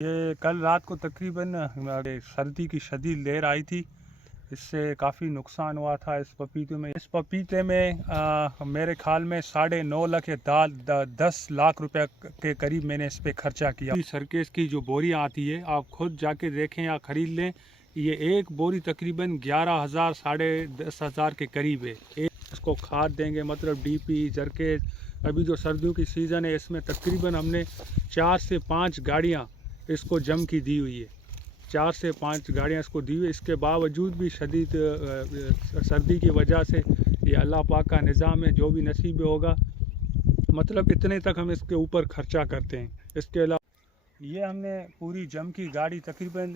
ये कल रात को तकरीबन सर्दी की शदीद लहर आई थी। इससे काफ़ी नुकसान हुआ था इस पपीते में। मेरे ख्याल में 9.5 लाख या 10 लाख रुपए के करीब मैंने इस पे खर्चा किया। सर्केस की जो बोरियां आती है आप खुद जाके देखें या ख़रीद लें, ये एक बोरी तकरीबन 11,000 10,500 के करीब है। इसको खाद देंगे, मतलब डीपी जरकेज। अभी जो सर्दियों की सीज़न है इसमें तकरीबन हमने 4 से 5 गाड़ियाँ इसको जम की दी हुई है। 4 से 5 गाड़ियाँ इसको दी हुई। इसके बावजूद भी शदीद सर्दी की वजह से ये अल्लाह पाक का निज़ाम है, जो भी नसीब होगा। मतलब इतने तक हम इसके ऊपर खर्चा करते हैं। इसके अलावा ये हमने पूरी जम की गाड़ी तकरीबन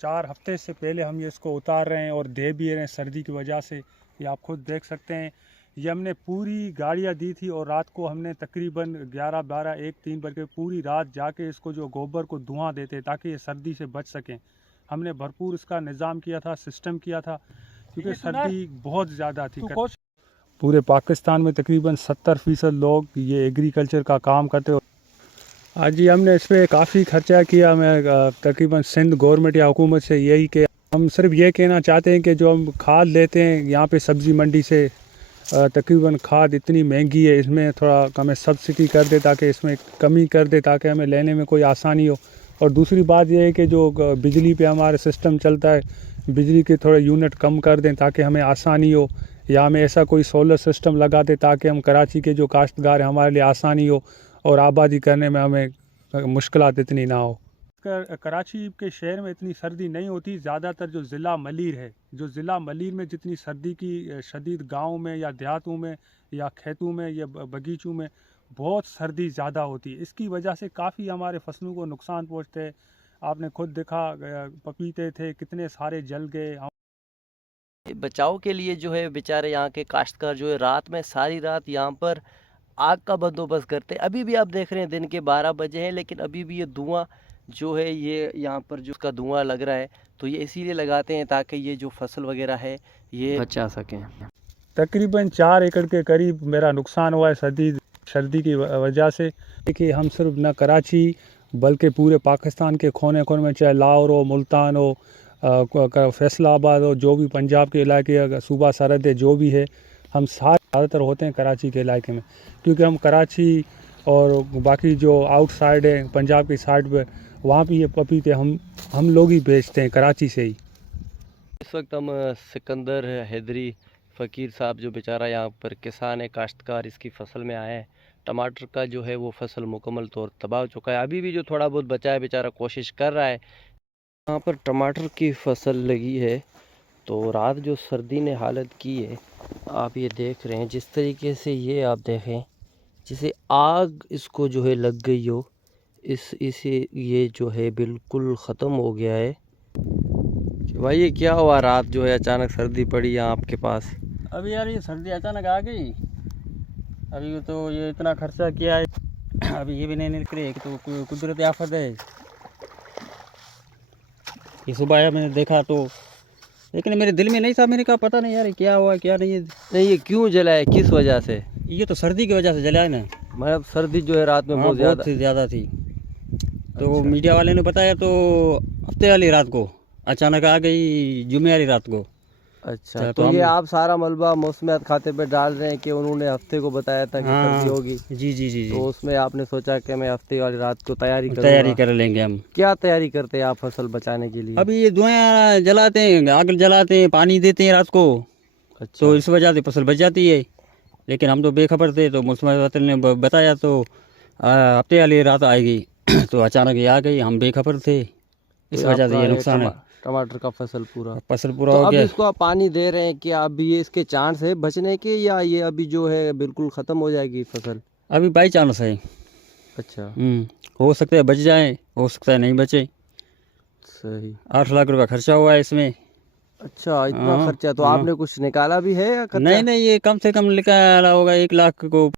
4 हफ्ते से पहले हम ये इसको उतार रहे हैं और दे भी रहे हैं सर्दी की वजह से। ये आप खुद देख सकते हैं। ये हमने पूरी गाड़ियाँ दी थी और रात को हमने तकरीबन 11, 12, 1, 3 बज के पूरी रात जाके इसको जो गोबर को धुआं देते ताकि ये सर्दी से बच सकें। हमने भरपूर इसका निज़ाम किया था, सिस्टम किया था, क्योंकि सर्दी बहुत ज़्यादा थी। पूरे पाकिस्तान में तकरीबन 70% लोग ये एग्रीकल्चर का काम करते हो। आज जी हमने इस पर काफ़ी खर्चा किया। मैं तकरीबन सिंध गवर्नमेंट या हुकूमत से यही कि हम सिर्फ ये कहना चाहते हैं कि जो हम खाद लेते हैं यहाँ पे सब्ज़ी मंडी से, तकरीबन खाद इतनी महंगी है, इसमें थोड़ा हमें सब्सिडी कर दे ताकि इसमें कमी कर दे ताकि हमें लेने में कोई आसानी हो। और दूसरी बात यह है कि जो बिजली पे हमारा सिस्टम चलता है, बिजली के थोड़े यूनिट कम कर दें ताकि हमें आसानी हो, या हमें ऐसा कोई सोलर सिस्टम लगा दे ताकि हम कराची के जो काश्तकार हैं हमारे लिए आसानी हो और आबादी करने में हमें मुश्किलात इतनी ना हो। कराची के शहर में इतनी सर्दी नहीं होती। ज़्यादातर जो ज़िला मलीर है, जो ज़िला मलीर में जितनी सर्दी की शदीद गाँव में या देहातों में या खेतों में या बगीचों में बहुत सर्दी ज़्यादा होती है। इसकी वजह से काफ़ी हमारे फसलों को नुकसान पहुँचते हैं। आपने खुद देखा, पपीते थे कितने सारे जल गए। बचाव के लिए जो है बेचारे यहाँ के काश्तकार जो है रात में सारी रात यहाँ पर आग का बंदोबस्त करते हैं। अभी भी आप देख रहे हैं दिन के 12 बजे हैं, लेकिन अभी भी ये धुआं जो है ये यहाँ पर जो उसका धुआं लग रहा है, तो ये इसीलिए लगाते हैं ताकि ये जो फसल वगैरह है ये बचा सकें। तकरीबन 4 एकड़ के करीब मेरा नुकसान हुआ है सर्दी की वजह से। कि हम सिर्फ न कराची बल्कि पूरे पाकिस्तान के कोने कोने में, चाहे लाहौर हो, मुल्तान हो, फैसलाबाद हो, जो भी पंजाब के इलाके, सूबा सरहद है, जो भी है, हम ज़्यादातर होते हैं कराची के इलाके में। क्योंकि हम कराची और बाकी जो आउटसाइड है पंजाब की साइड पे, वहाँ पे ये पपीते हम लोग ही बेचते हैं कराची से ही। इस वक्त हम सिकंदर हैदरी फ़कीर साहब जो बेचारा यहाँ पर किसान है, काश्तकार, इसकी फसल में आए हैं। टमाटर का जो है वो फसल मुकम्मल तौर तबाह हो चुका है। अभी भी जो थोड़ा बहुत बचा है बेचारा कोशिश कर रहा है। यहाँ पर टमाटर की फसल लगी है, तो रात जो सर्दी ने हालत की है आप ये देख रहे हैं। जिस तरीके से ये आप देखें जैसे आग इसको जो है लग गई हो, इसे ये जो है बिल्कुल ख़त्म हो गया है। भाई ये क्या हुआ, रात जो है अचानक सर्दी पड़ी यहाँ आपके पास? अभी यार ये सर्दी अचानक आ गई। अभी तो ये इतना खर्चा किया है, अभी ये भी नहीं निकले। तो कुदरती आफत है। ये सुबह आया, मैंने देखा तो, लेकिन मेरे दिल में नहीं था। मैंने कहा पता नहीं यार क्या हुआ क्या नहीं। नहीं, ये क्यों जला है, किस वजह से? ये तो सर्दी की वजह से जला है ना। मतलब सर्दी जो है रात में बहुत ज़्यादा थी। तो मीडिया वाले ने बताया तो हफ्ते वाली रात को अचानक आ गई, जुमे वाली रात को। अच्छा, तो ये आप सारा मलबा मौसमियात खाते पे डाल रहे हैं कि उन्होंने हफ्ते को बताया था कि सर्दी होगी। जी जी जी। तो उसमें आपने सोचा कि मैं हफ्ते वाली रात को तैयारी कर लेंगे हम। क्या तैयारी करते हैं आप फसल बचाने के लिए? अभी ये धुआं जलाते हैं, आग जलाते हैं, पानी देते हैं रात को। अच्छा। तो इस वजह से फसल बच जाती है। लेकिन हम तो बेखबर थे, तो मौसमियात ने बताया तो हफ्ते वाली रात आएगी। तो अचानक ये आ गई, हम बेखबर थे, इस वजह से ये नुकसान है। टमाटर का फसल पूरा तो हो गया। अब इसको आप पानी दे रहे हैं कि अभी ये इसके चांस है बचने के, या ये अभी जो है बिल्कुल ख़त्म हो जाएगी फसल? अभी बाई चांस है। अच्छा। हो सकता है बच जाए, हो सकता है नहीं बचे। सही। 8 लाख रुपया खर्चा हुआ है इसमें। अच्छा, इतना खर्चा? तो आपने कुछ निकाला भी है या नहीं, ये कम से कम निकाला होगा 1 लाख को